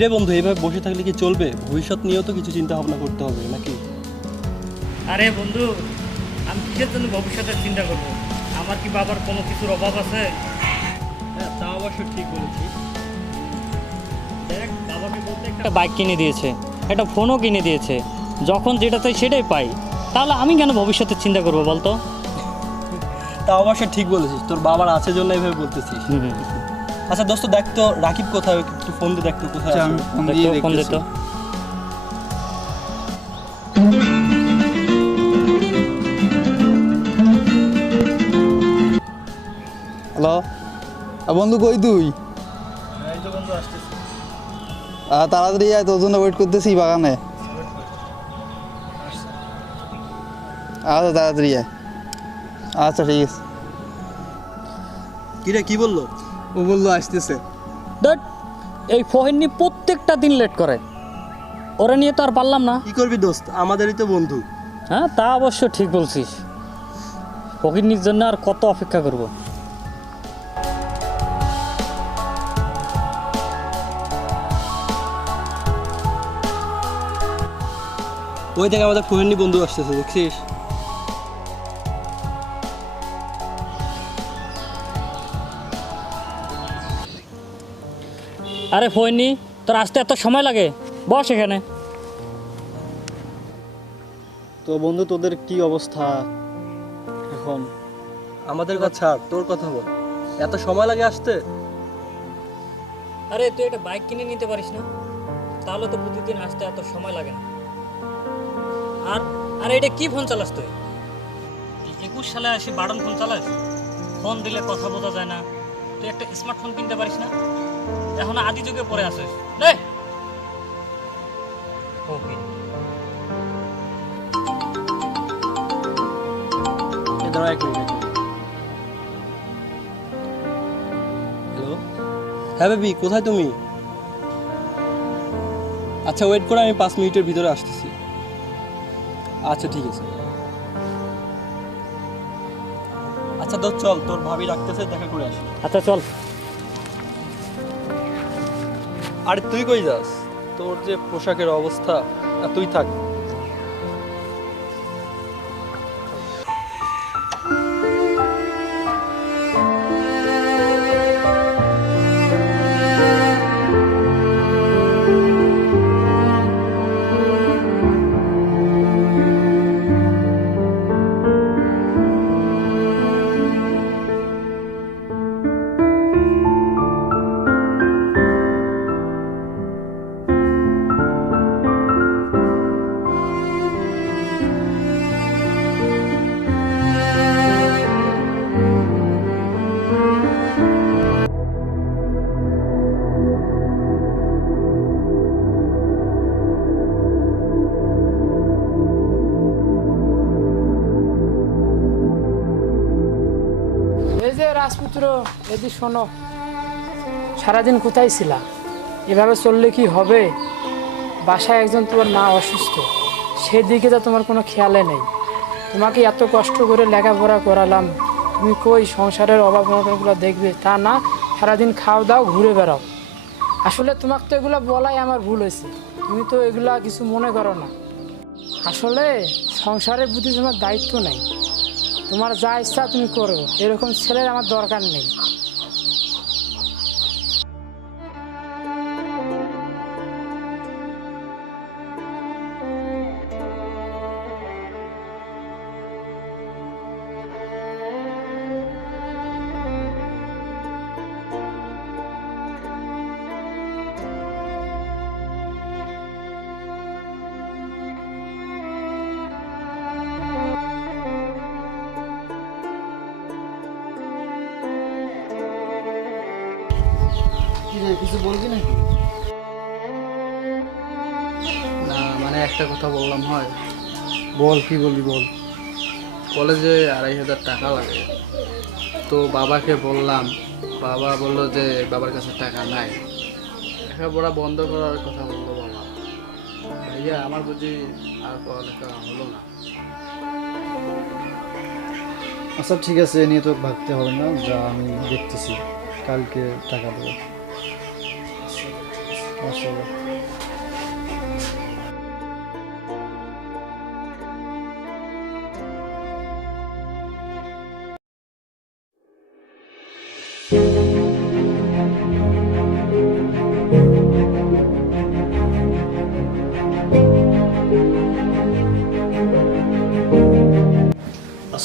কিরে বন্ধু, এইভাবে বসে থাকলে কি চলবে? ভবিষ্যৎ নিয়েও তো কিছু চিন্তা ভাবনা করতে হবে নাকি? আরে বন্ধু, আমি কিসের জন্য ভবিষ্যতের চিন্তা করব? আমার কি বাবার কোনো কিছুর অভাব আছে? হ্যাঁ, তা অবশ্য ঠিক বলেছিস। দেখ, বাবাকে বলতে একটা বাইক কিনে দিয়েছে, একটা ফোনও কিনে দিয়েছে, যখন যেটা চাই সেটাই পাই। তাহলে আমি কেন ভবিষ্যতের চিন্তা করব বলতো? তা অবশ্য ঠিক বলেছিস, তোর বাবার আছে জন্য এইভাবে বলতেছিস। আচ্ছা দোস্ত, দেখ তো রাকিব কোথায়, একটু ফোন দিয়ে দেখতো কোথায় আছে। ফোন দে তো। হ্যালো, বন্ধু কই তুই? এই তো বন্ধু আসতেছি। তাড়াতাড়ি আয়, তোর জন্য ওয়েট করতেছি বাগানে। আচ্ছা তাড়াতাড়ি আয়। আচ্ছা ঠিক আছে। কিরে, কি বললো? ও বললো আসতেছে। দেখ, এই ফহিনী প্রত্যেকটা দিন লেট করে, ওরা নিয়ে তো আর পারলাম না। কি করবি দোস্ত, আমাদেরই তো বন্ধু। হ্যাঁ, তা অবশ্য ঠিক বলছিস। ফকিরনির জন্য আর কত অপেক্ষা করব? ওই থেকে আমাদের ফোনের বন্ধু আসতেছে, দেখছিস? আরে ফহিনী, তোর আসতে এত সময় লাগে? বস এখানে। তো বন্ধু, তোদের কি অবস্থা এখন? আমাদের কথা ছাড়, তোর কথা বল। এত সময় লাগে আসতে? আরে তুই একটা বাইক কিনে নিতে পারিস না? তাহলে তো প্রতিদিন আসতে এত সময় লাগে না। আর আরে এটা কি ফোন চালাস তুই? 21 সালে আসি বাটন ফোন চালাস? ফোন দিলে কথা বোঝা যায় না। তুই একটা স্মার্টফোন কিনতে পারিস না? এখন আদি যুগে পড়ে আসিস রে। ওকে, দাঁড়া এক মিনিট। হ্যালো, হ্যাঁ বেবি, কোথায় তুমি? আচ্ছা ওয়েট করো, আমি 5 মিনিটের ভিতরে আসতেছি। আচ্ছা ঠিক আছে। আচ্ছা দোস্ত চল, তোর ভাবি রাখতেছে, দেখা করে আসি। আচ্ছা চল। আরে তুই কই যাস? তোর যে পোশাকের অবস্থা, তুই থাক। এই যে রাজপুত্র, এদিকে শোনো। সারাদিন কোথায় ছিলা? এভাবে চললে কি হবে? বাসায় একজন তোমার মা অসুস্থ, সেদিকে তো তোমার কোনো খেয়ালে নেই। তোমাকে এত কষ্ট করে লেখাপড়া করালাম, তুমি কই সংসারের অভাব অনটনগুলো দেখবে? তা না, সারাদিন খাও দাও, ঘুরে বেড়াও। আসলে তোমাকে তো এগুলো বলাই আমার ভুল হয়েছে। তুমি তো এগুলা কিছু মনে করো না। আসলে সংসারের প্রতি তোমার দায়িত্ব নেই। তোমার যা ইচ্ছা তুমি করো, এরকম ছেলের আমার দরকার নেই। কিছু বলবি নাকি? না মানে একটা কথা বললাম হয়? বল, কি বলবি বল। কলেজে 2,500 টাকা লাগে, তো বাবাকে বললাম। বাবা বললো যে বাবার কাছে টাকা নাই, লেখাপড়া বন্ধ করার কথা বললো বাবা। ভাইয়া আমার বুঝি আর পড়ালেখা হলো না। আচ্ছা ঠিক আছে, এ নিয়ে তো ভাবতে হবে না, যা আমি দেখতেছি, কালকে টাকা দেবো। আচ্ছা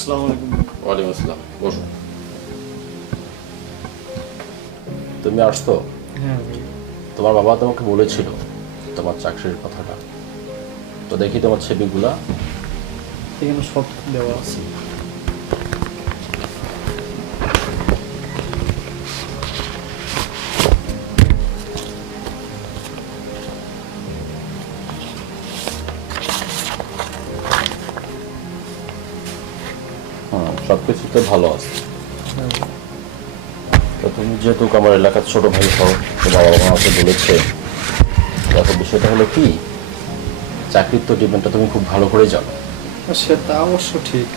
আসসালামু আলাইকুম। ওয়ালাইকুম আসসালাম, বসো। তুমি আসছো? হ্যাঁ ভাই। তোমার বাবা তোমাকে বলেছিল তোমার চাকরির কথাটা, তো দেখি তোমার ছবিগুলা। এখানে সব দেওয়া আছে। হ্যাঁ, সব কিছু তো ভালো আছে। তো তুমি যেহেতু আমার এলাকার ছোট ভাই হও, তো বাবা আমাকে বলেছে। দেখো, বিষয়টা হলো কি, চাকরির তো ডিমান্ডটা তুমি খুব ভালো করে জানো। সেটা অবশ্য ঠিক।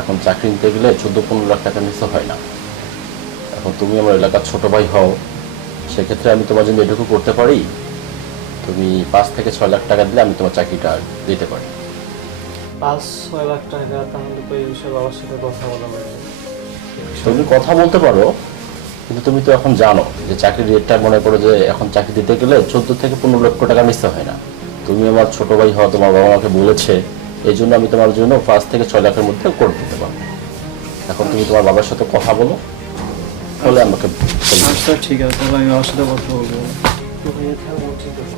এখন চাকরি নিতে গেলে 14-15 লাখ টাকা নিতে হয় না। এখন তুমি আমার এলাকার ছোট ভাই হও, সেক্ষেত্রে আমি তোমার জন্য এটুকু করতে পারি, তুমি 5 থেকে 6 লাখ টাকা দিলে আমি তোমার চাকরিটা দিতে পারি। 5-6 লাখ টাকা, তাহলে তো এই বিষয়ে বাবার সাথে কথা বলা লাগবে। তুমি কথা বলতে পারো, কিন্তু তুমি তো এখন জানো যে চাকরির রেটটা, মনে করো যে এখন চাকরি দিতে গেলে 14 থেকে 15 লক্ষ টাকা নিতে হয় না। তুমি আমার ছোট ভাই হও, তোমার বাবা আমাকে বলেছে, এই জন্য আমি তোমার জন্য 5 থেকে 6 লাখের মধ্যে করে দিতে পারবো। এখন তুমি তোমার বাবার সাথে কথা বলো, বলে আমাকে বলবে। আচ্ছা ঠিক আছে, তাহলে আমি বাবার সাথে কথা বলবো। তো ভাইয়া থাকবো, ঠিক আছে।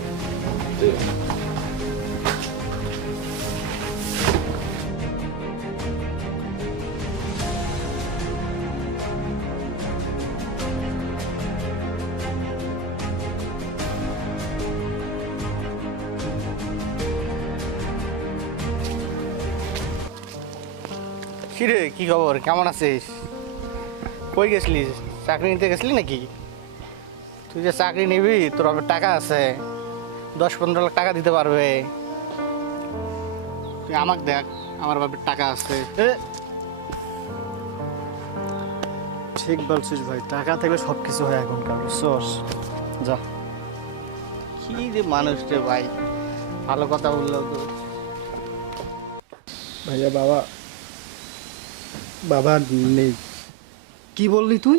কিরে, কি খবর? কেমন আছিস? কই গেছিলিস? চাকরি নিতে গেছিলি নাকি? তুই যে চাকরি নিবি, তোর আবার টাকা আছে, 10-15 লাখ টাকা দিতে পারবে। তুই আমাকে দেখ, আমার বাবার টাকা আছে। ঠিক বলছিস ভাই, টাকা থাকলে সব কিছু হয় এখনকার, বুঝছস? যা। কি যে মানুষ রে ভাই, ভালো কথা বললো তো। ভাইয়া বাবা বাবা নেই। কি বললি তুই?